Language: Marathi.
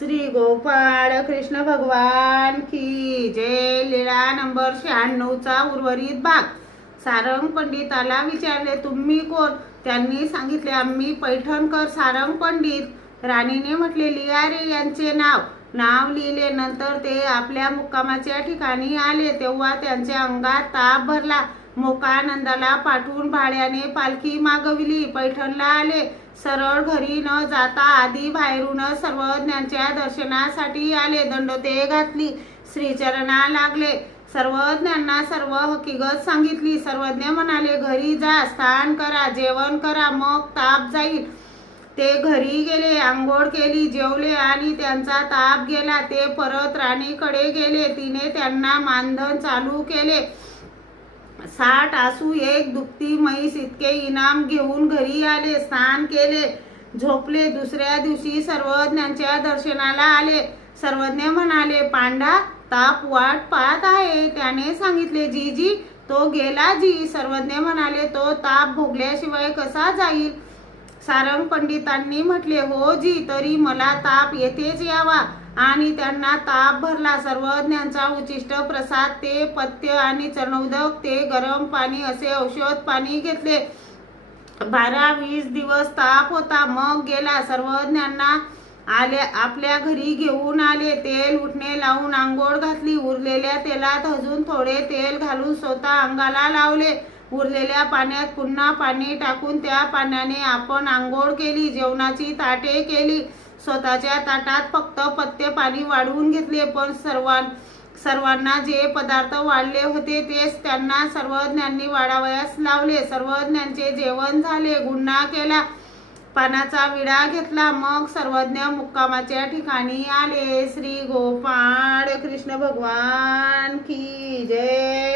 श्री गोपाळ कृष्ण भगवान की जय। लीला नंबर 96चा उर्वरित भाग। सारंग पंडिताला विचारले, तुम्ही कोण? त्यांनी सांगितले, आम्ही पैठणकर सारंग पंडित। राणीने म्हटले, लिहा रे यांचे नाव लिहिले। नंतर ते आपल्या मुक्कामाच्या ठिकाणी आले तेव्हा त्यांच्या अंगात ताप भरला। मोकानंदाला पाठवून भाड्याने पालखी मागविली। पैठणला आले। सरळ घरी न जाता आधी बाहेरूनच सर्वज्ञांच्या दर्शनासाठी आले। दंडोते घातली, श्रीचरणा लागले। सर्वज्ञांना सर्व हकीकत सांगितली। सर्वज्ञ म्हणाले, घरी जा, स्नान करा, जेवण करा, मग ताप जाईल। ते घरी गेले, आंघोळ केली, जेवले आणि त्यांचा ताप गेला। ते परत राणीकडे गेले। तिने त्यांना मानधन चालू केले। 60 आसू, एक दुभती म्हैस इतके इनाम घेऊन घरी आले। स्नान केले, झोपले। दुसऱ्या दिवशी सर्वज्ञांच्या दर्शनाला आले। सर्वज्ञ म्हणाले, पांडा ताप वाट पाहत आहे। त्याने सांगितले, जीजी तो गेला जी। सर्वज्ञ म्हणाले, तो ताप भोगल्याशिवाय कसा जाईल? सारंग पंडितांनी म्हटले, हो जी, तरी मला ताप येथेच यावा। आणि त्यांना ताप भरला। सर्वज्ञांचा उचिष्ट प्रसाद, ते पथ्य आणि चरणोदक, ते गरम पाणी असे औषध पाणी घेतले। 12-20 दिवस ताप होता, मग गेला। सर्वज्ञांना आपल्या घरी घेऊन आले। तेल उठणे लावून आंघोळ घातली। उरलेल्या तेलात अजून थोडे तेल घालून स्वतः अंगाला लावले। उरलेल्या पाण्यात पुन्हा पाणी टाकून त्या पाण्याने आपण आंघोळ केली। जेवणाची ताटे केली। स्वतःच्या ताटात फक्त पथ्य पाणी वाढवून घेतले, पण सर्वांना जे पदार्थ वाढले होते तेच त्यांना सर्वज्ञांनी वाढावयास लावले। सर्वज्ञांचे जेवण झाले, गुन्हा केला, पानाचा विडा घेतला, मग सर्वज्ञ मुक्कामाच्या ठिकाणी आले। श्री गोपाळ कृष्ण भगवान की जय।